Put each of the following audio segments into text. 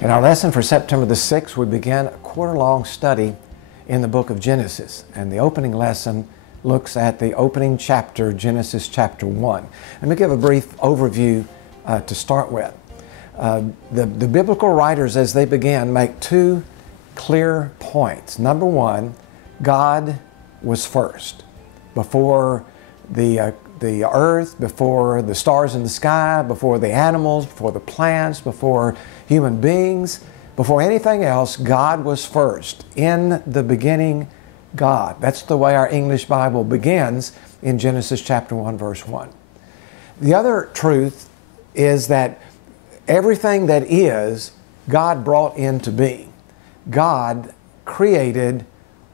In our lesson for September the 6th, we begin a quarter-long study in the book of Genesis. And the opening lesson looks at the opening chapter, Genesis chapter 1. Let me give a brief overview to start with. The biblical writers, as they begin, make two clear points. Number one, God was first. Before the earth, before the stars in the sky, before the animals, before the plants, before human beings, before anything else, God was first. In the beginning, God. That's the way our English Bible begins in Genesis chapter 1, verse 1. The other truth is that everything that is, God brought into being. God created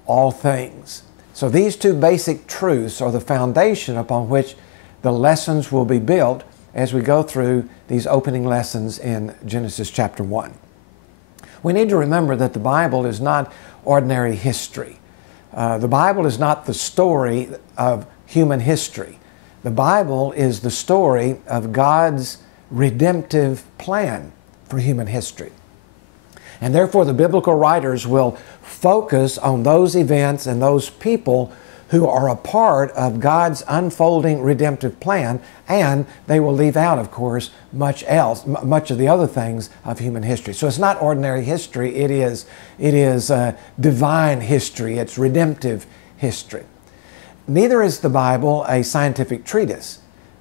all things. So these two basic truths are the foundation upon which the lessons will be built as we go through these opening lessons in Genesis chapter 1. We need to remember that the Bible is not ordinary history. The Bible is not the story of human history. The Bible is the story of God's redemptive plan for human history. And therefore the biblical writers will focus on those events and those people who are a part of God's unfolding redemptive plan, and they will leave out, of course, much of the other things of human history. So it's not ordinary history, it is divine history, it's redemptive history. Neither is the Bible a scientific treatise.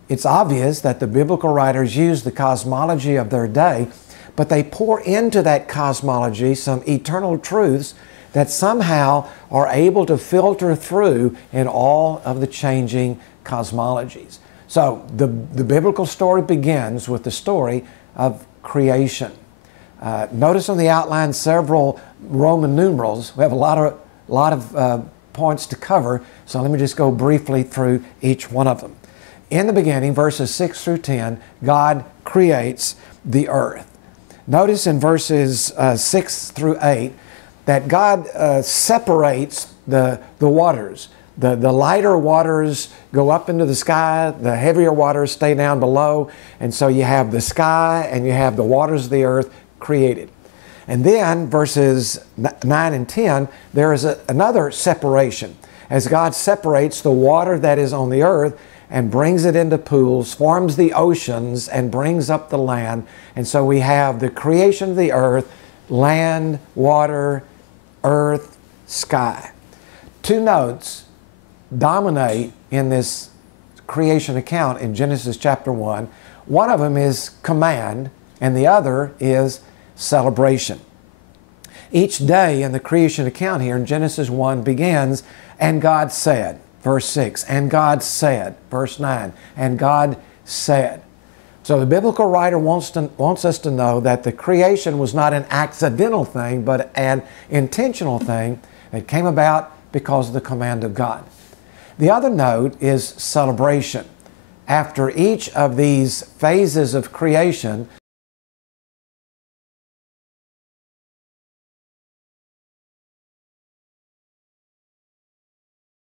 It's obvious that the biblical writers use the cosmology of their day, but they pour into that cosmology some eternal truths that somehow are able to filter through in all of the changing cosmologies. So the biblical story begins with the story of creation. Notice on the outline several Roman numerals. We have a lot of points to cover, so let me just go briefly through each one of them. In the beginning, verses 6 through 10, God creates the earth. Notice in verses 6 through 8 that God separates the waters. The lighter waters go up into the sky, the heavier waters stay down below, and so you have the sky and you have the waters of the earth created. And then verses 9 and 10, there is another separation. As God separates the water that is on the earth and brings it into pools, forms the oceans, and brings up the land. And so we have the creation of the earth, land, water, earth, sky. Two notes dominate in this creation account in Genesis chapter 1. One of them is command, and the other is celebration. Each day in the creation account here in Genesis 1 begins, and God said, verse 6, and God said, verse 9, and God said. So the biblical writer wants us to know that the creation was not an accidental thing, but an intentional thing that came about because of the command of God. The other note is celebration. After each of these phases of creation,